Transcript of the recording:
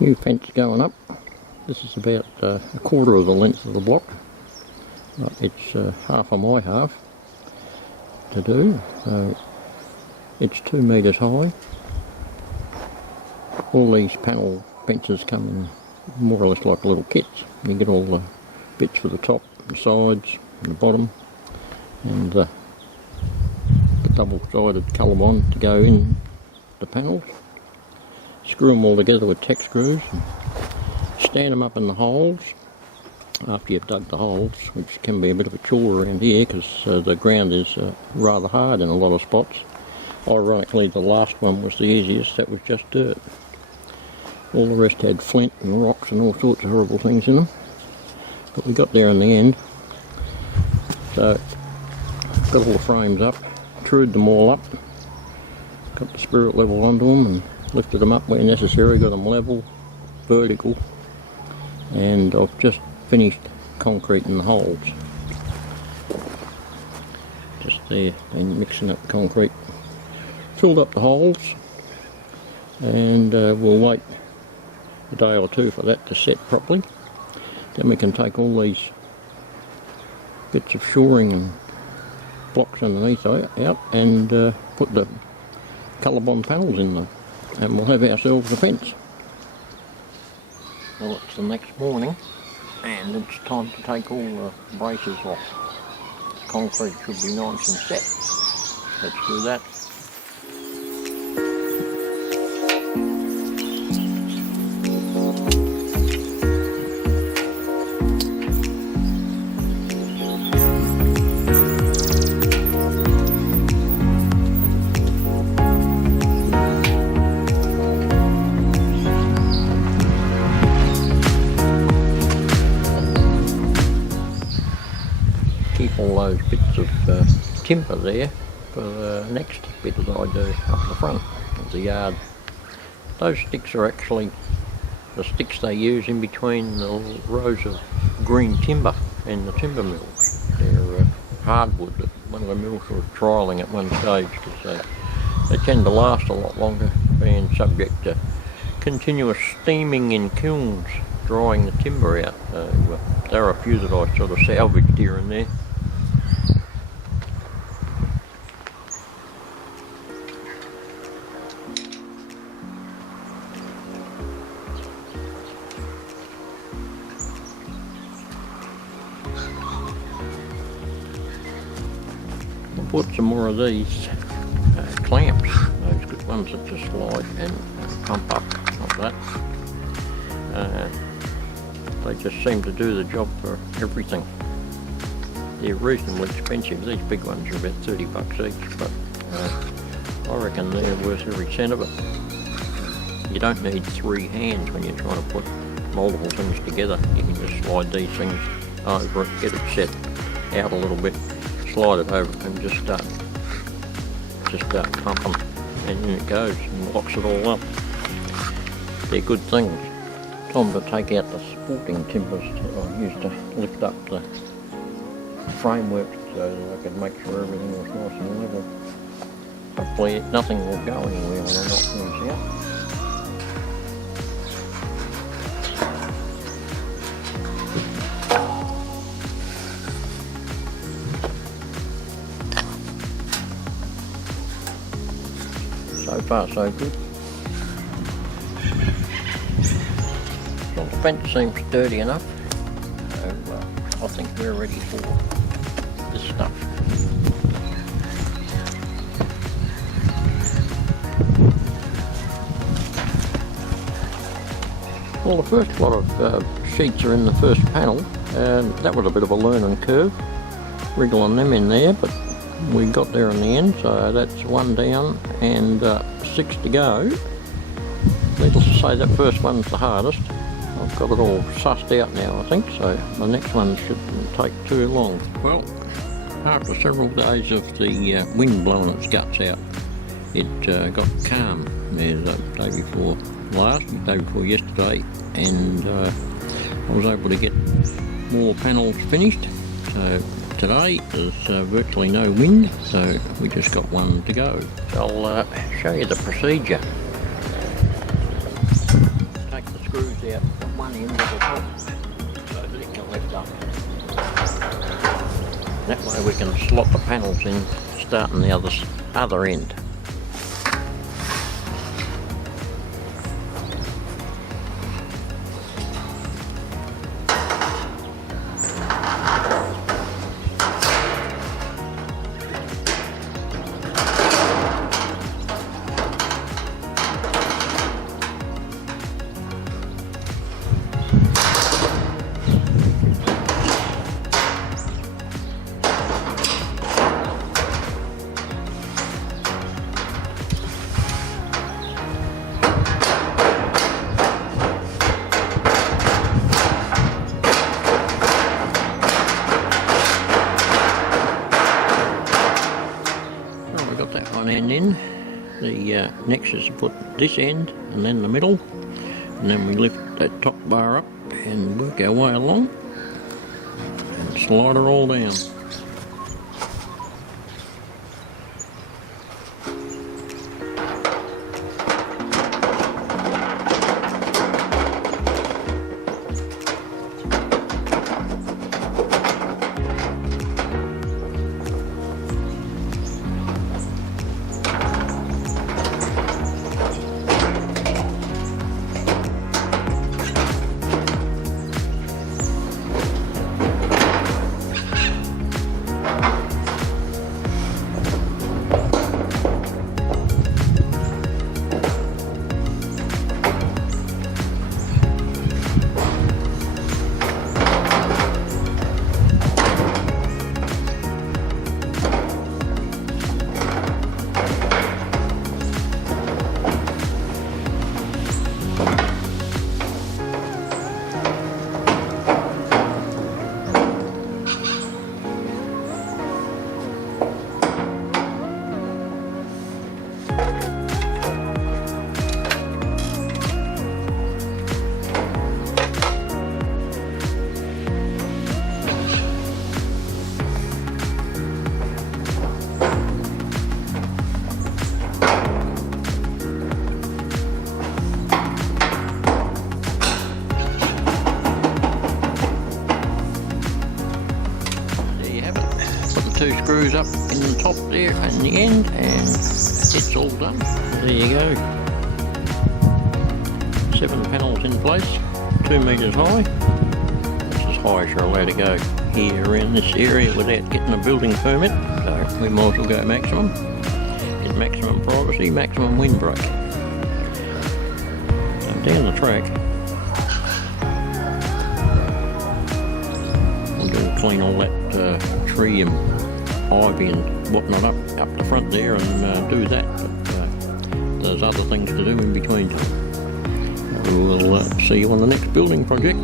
New fence going up. This is about a quarter of the length of the block. It's half of my half to do. It's 2 metres high. All these panel fences come in more or less like little kits. You get all the bits for the top, the sides, and the bottom, and the double-sided Colourbond to go in the panels. Screw them all together with tack screws and stand them up in the holes after you've dug the holes, which can be a bit of a chore around here because the ground is rather hard in a lot of spots. Ironically, the last one was the easiest. That was just dirt. All the rest had flint and rocks and all sorts of horrible things in them, but we got there in the end. So got all the frames up, trued them all up, got the spirit level onto them and lifted them up where necessary, got them level, vertical, and I've just finished concreting the holes. Just there, and mixing up the concrete. Filled up the holes, and we'll wait a day or two for that to set properly. Then we can take all these bits of shoring and blocks underneath out and put the Colourbond panels in them, and we'll have ourselves a fence. Well, it's the next morning and it's time to take all the braces off. The concrete should be nice and set. Let's do that. Keep all those bits of timber there for the next bit that I do up the front of the yard. Those sticks are actually the sticks they use in between the rows of green timber in the timber mills. They're hardwood that one of the mills was trialling at one stage because they tend to last a lot longer, being subject to continuous steaming in kilns, drying the timber out. There are a few that I sort of salvaged here and there. I'll put some more of these clamps, those good ones that just slide and pump up like that. They just seem to do the job for everything. They're reasonably expensive. These big ones are about 30 bucks each, but I reckon they're worth every cent of it. You don't need 3 hands when you're trying to put multiple things together. You can just slide these things over it, get it set out a little bit, slide it over and just start pumping, and in it goes and locks it all up. They're good things. Time to take out the supporting timbers that I used to lift up the framework so that I could make sure everything was nice and level. Hopefully nothing will go anywhere when I knock things out. So far so good. Well, the fence seems sturdy enough, so I think we're ready for this stuff. Well, the first lot of sheets are in the first panel, and that was a bit of a learning curve, wriggling them in there, but we got there in the end, so that's 1 down and 6 to go. Needless to say, that first one's the hardest. I've got it all sussed out now, I think, so the next one shouldn't take too long. Well, after several days of the wind blowing its guts out, it got calm there the day before yesterday, and I was able to get more panels finished. So today there's virtually no wind, so we just got one to go. So I'll show you the procedure. Take the screws out at one end of the top so that it can lift up. That way we can slot the panels in starting the other end. End in. The next is to put this end and then the middle, and then we lift that top bar up and work our way along and slide it all down. Two screws up in the top there and the end, and it's all done. There you go. 7 panels in place, 2 metres high. That's as high as you're allowed to go here around this area without getting a building permit, so we might as well go maximum. Get maximum privacy, maximum windbreak. So down the track, I'm going to clean all that tree and ivy and whatnot up the front there and do that, but there's other things to do in between. We'll see you on the next building project.